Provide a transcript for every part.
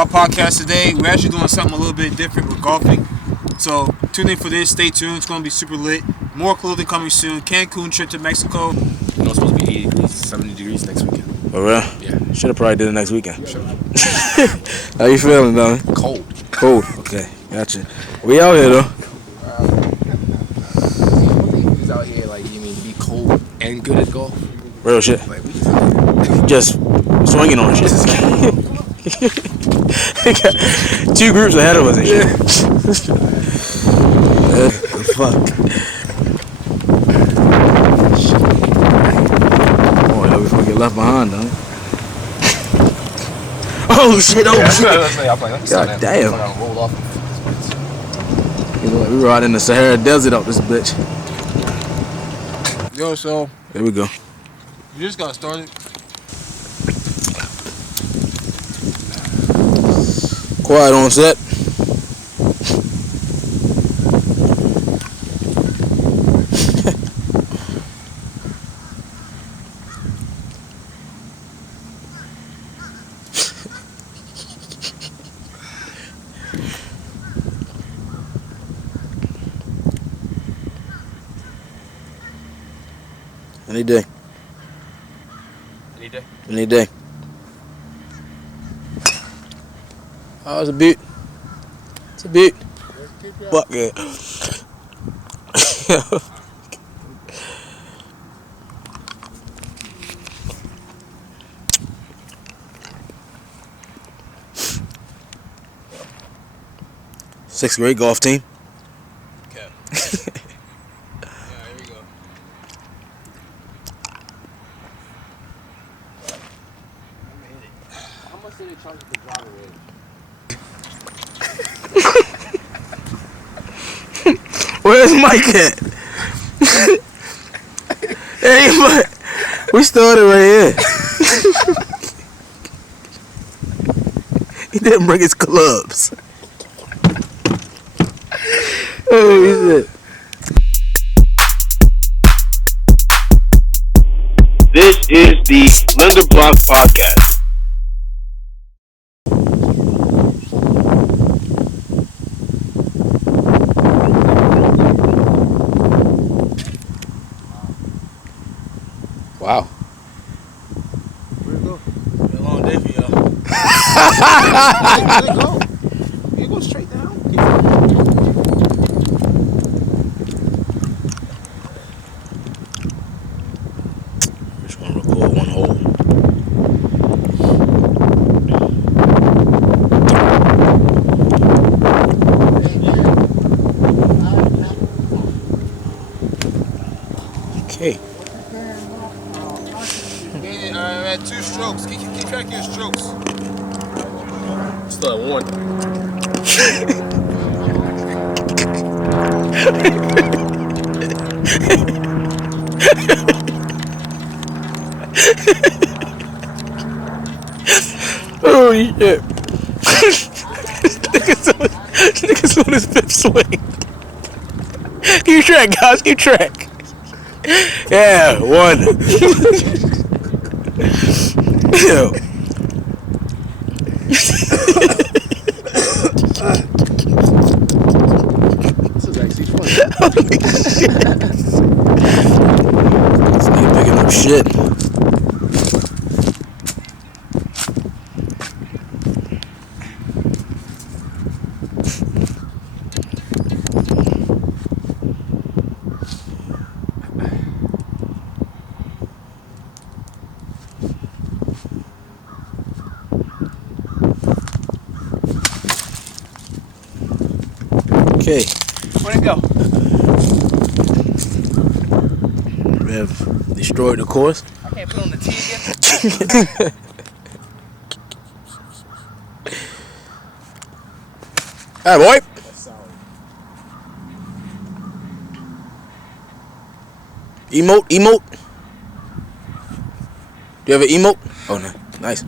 Our podcast today, we're actually doing something a little bit different with golfing. So tune in for this. Stay tuned. It's going to be super lit. More clothing coming soon. Cancun trip to Mexico. You know, it's supposed to be 80 degrees, 70 degrees next weekend. Oh, really? Yeah. Should have probably did it next weekend. How you feeling, Donnie? Cold. Cold. Okay, gotcha. We out here, though. He's out here, like, you mean to be cold and good at golf? Real shit. Like, we Just swinging on shit. Two groups ahead of us and shit. Fuck. Boy, that we gonna get left behind, though. Oh shit! Oh shit! God damn. We ride in the Sahara Desert up this bitch. Yo, so Here we go. we just got started. Quiet on set. Any day. Any day. Any day. Oh, it's a beat. It's a beat. Fuck yeah. Sixth grade golf team. Okay. Yeah, here we go. How much did they charge you for driver range? Where's Mike at? Hey, Mike. We started right here. He didn't bring his clubs. Oh, shit. This is the Lenderblock podcast. Wow. Where'd it go? Been a long day for y'all. Let it go. You go straight down. Just want to record one hole. Okay. At 2 strokes. Keep track of your strokes. Still at one. Holy shit. Niggas on his fifth swing. Keep track, guys. Keep track. Yeah, 1. Yo. This is actually fun. Holy shit. This nigga picking up shit. Okay. Where'd it go? We have destroyed the course. I can't put on the tee again. Hi, boy. Emote. Do you have an emote? Oh, no. Nice.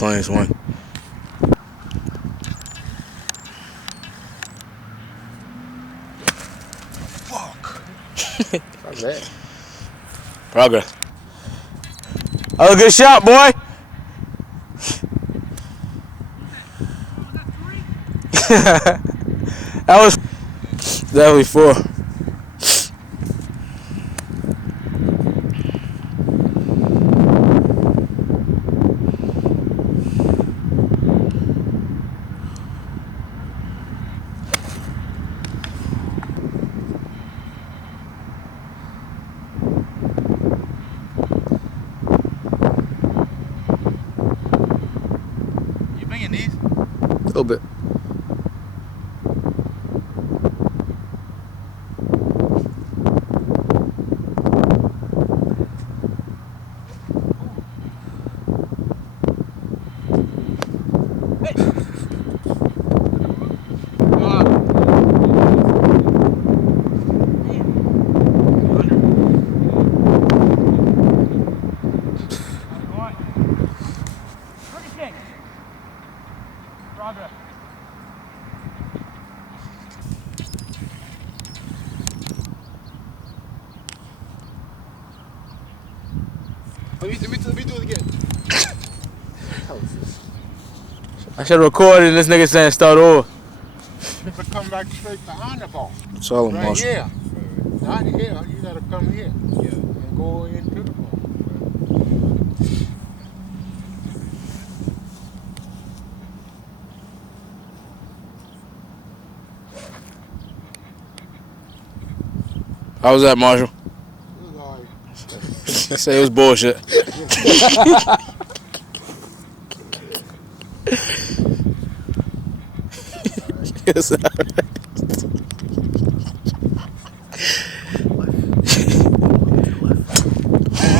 client swing. Not bad. Progress. Oh, good shot, boy. That was definitely 4. You banging these? A little bit. Progress. Let me do it again. I should record and this nigga saying start over. But come back straight behind the ball. It's all Right emotion. here. Not here. You gotta come here. Yeah. And go into the ball. How was that, Marshall? It was all right. Say it was bullshit. It's all right.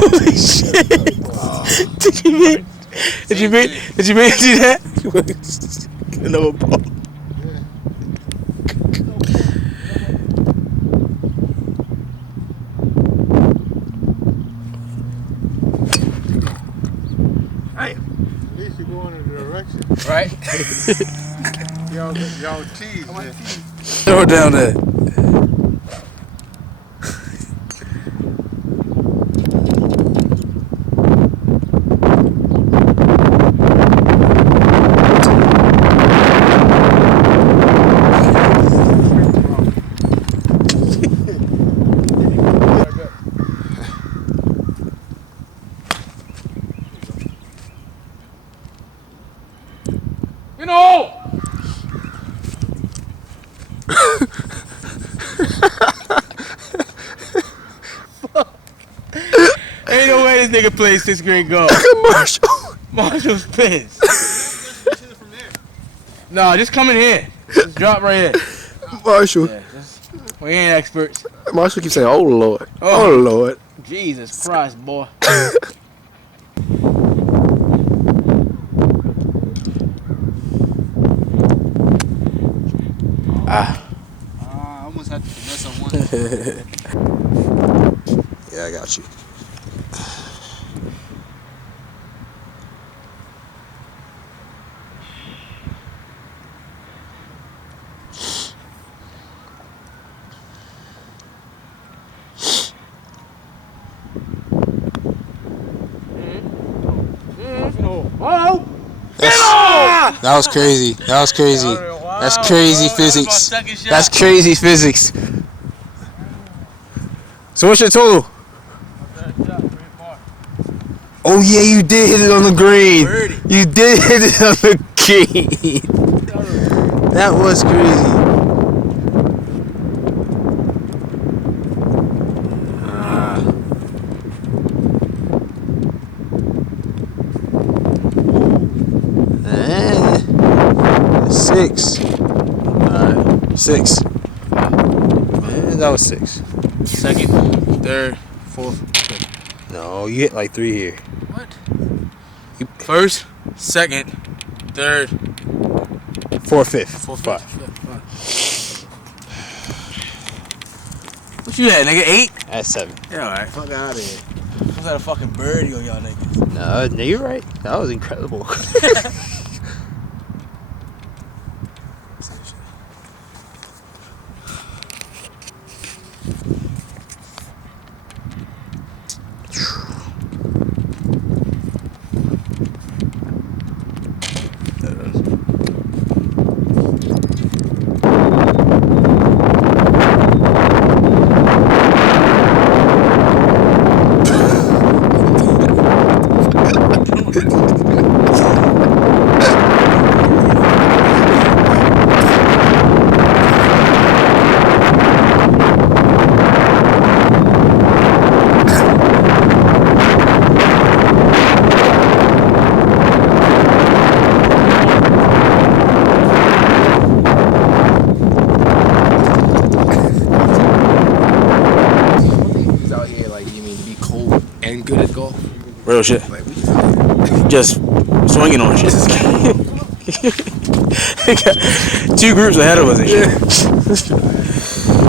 Holy shit! Did you mean to do that? Another ball. At least you go in the direction. Right? Y'all tease it. Throw it down there. You know! Ain't no way this nigga plays 6th grade golf. Marshall! Marshall's pissed. No, just come in here. Just drop right here. Marshall. Yeah, we ain't experts. Marshall keeps saying, oh Lord. Oh. Oh Lord. Jesus Christ, boy. I almost had to finesse on one. Yeah, I got you. Oh! That was crazy. That was crazy. That's crazy physics. That's crazy physics. So what's your total? Oh yeah, you did hit it on the green. You did hit it on the green. That was crazy. Six. Alright, 6. That was 6. Second, third, fourth. No, you hit like 3 here. What? First, second, third, 4, 5th. fourth, 5. fifth. What you at, nigga? 8? That's 7. Yeah, alright. Fuck out of here. Almost had a fucking birdie on y'all niggas. No, you're right. That was incredible. He's out here like you mean to be cold and good at golf. Real shit. Like we just out here. Just swinging on shit. Two groups ahead of us and shit.